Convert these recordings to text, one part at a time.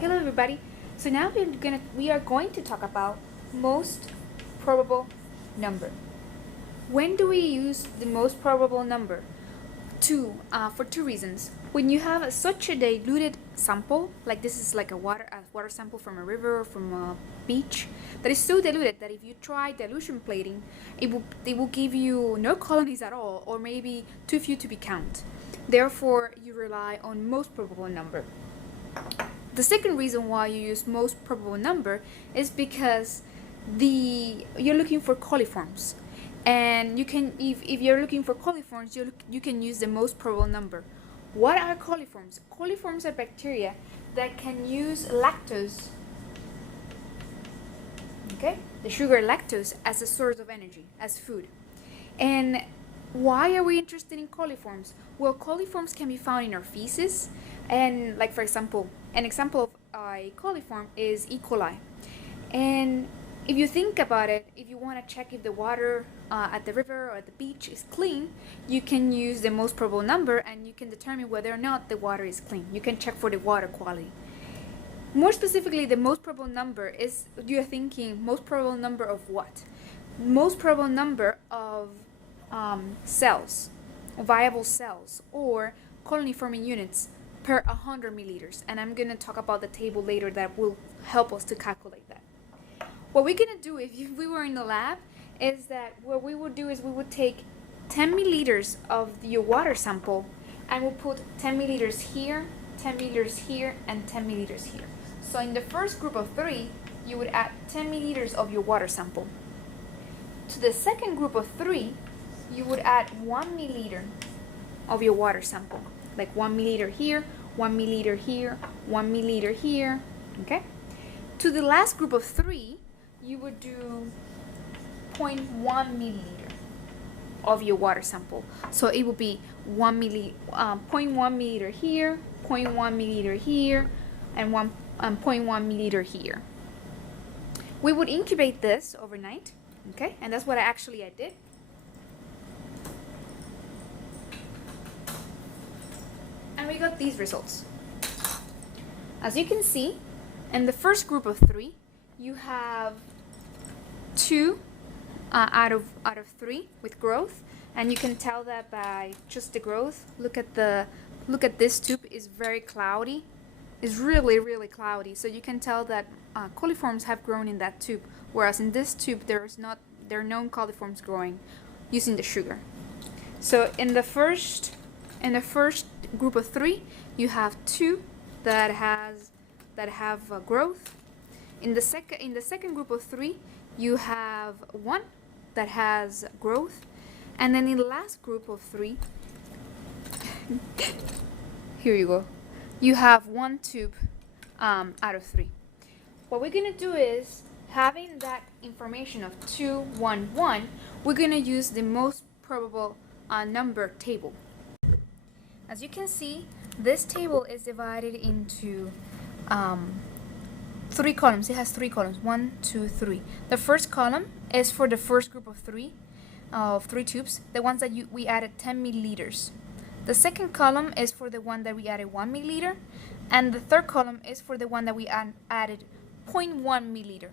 Hello everybody. So now we are going to talk about most probable number. When do we use the most probable number? For two reasons. When you have such a diluted sample, like this is like a water sample from a river or from a beach, that is so diluted that if you try dilution plating, they will give you no colonies at all, or maybe too few to be counted. Therefore, you rely on most probable number. The second reason why you use most probable number is because you're looking for coliforms, and you can if you're looking for coliforms, you can use the most probable number. What are coliforms? Coliforms are bacteria that can use lactose, okay, the sugar lactose, as a source of energy, as food. And why are we interested in coliforms? Well, coliforms can be found in our feces, and like for example, an example of a coliform is E. coli. And if you think about it, if you want to check if the water at the river or at the beach is clean, you can use the most probable number and you can determine whether or not the water is clean. You can check for the water quality. More specifically, the most probable number is, you're thinking, most probable number of what? Most probable number of cells, viable cells, or colony forming units per 100 milliliters. And I'm going to talk about the table later that will help us to calculate that. What we're going to do if we were in the lab is that what we would do is we would take 10 milliliters of your water sample and we'll put 10 milliliters here, 10 milliliters here, and 10 milliliters here. So in the first group of 3, you would add 10 milliliters of your water sample. To the second group of 3, you would add 1 milliliter of your water sample, like 1 milliliter here, 1 milliliter here, 1 milliliter here, okay? To the last group of 3, you would do 0.1 milliliter of your water sample. So it would be 0.1 milliliter here, 0.1 milliliter here, and 0.1 milliliter here. We would incubate this overnight, okay? And that's what I did. And we got these results. As you can see, in the first group of 3, you have 2 out of 3 with growth, and you can tell that by just the growth. Look at this tube, is very cloudy. It's really cloudy, so you can tell that coliforms have grown in that tube, whereas in this tube there are no coliforms growing using the sugar. So in the first group of 3, you have 2 that have growth. In the second group of 3, you have 1 that has growth, and then in the last group of 3, here you go, you have 1 tube out of 3. What we're gonna do is, having that information of 2, 1, 1, we're gonna use the most probable number table. As you can see, this table is divided into 3 columns. It has 3 columns, 1, 2, 3. The first column is for the first group of 3 tubes, the ones that we added 10 milliliters. The second column is for the one that we added 1 milliliter, and the third column is for the one that we added 0.1 milliliter.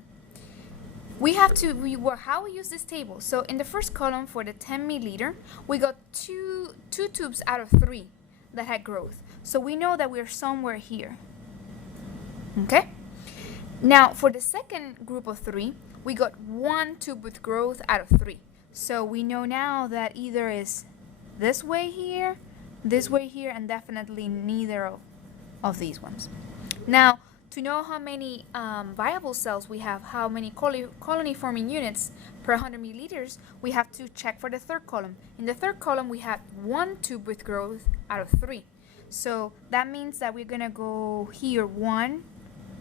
How we use this table. So in the first column for the 10 milliliter, we got two tubes out of 3 that had growth. So we know that we're somewhere here. Okay? Now for the second group of 3, we got 1 tube with growth out of 3. So we know now that either is this way here, and definitely neither of these ones. Now, to know how many viable cells we have, how many colony forming units per 100 milliliters, we have to check for the third column. In the third column, we had 1 tube with growth out of 3. So that means that we're gonna go here 1,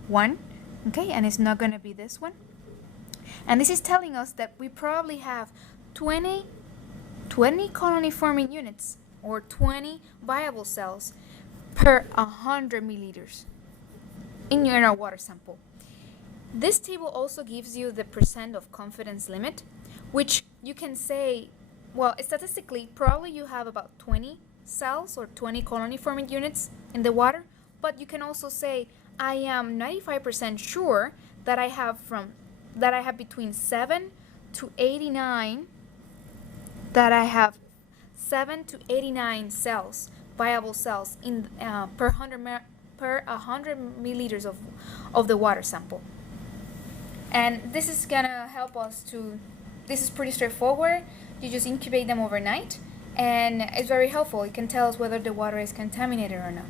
1, okay, and it's not gonna be this one. And this is telling us that we probably have 20 colony forming units, or 20 viable cells per 100 milliliters in our water sample. This table also gives you the percent of confidence limit, which you can say, well, statistically, probably you have about 20 cells or 20 colony forming units in the water, but you can also say I am 95% sure that I have between 7 to 89 that I have 7 to 89 cells, viable cells in per 100 milliliters of the water sample. And this is gonna help us to, this is pretty straightforward. You just incubate them overnight, and it's very helpful. It can tell us whether the water is contaminated or not.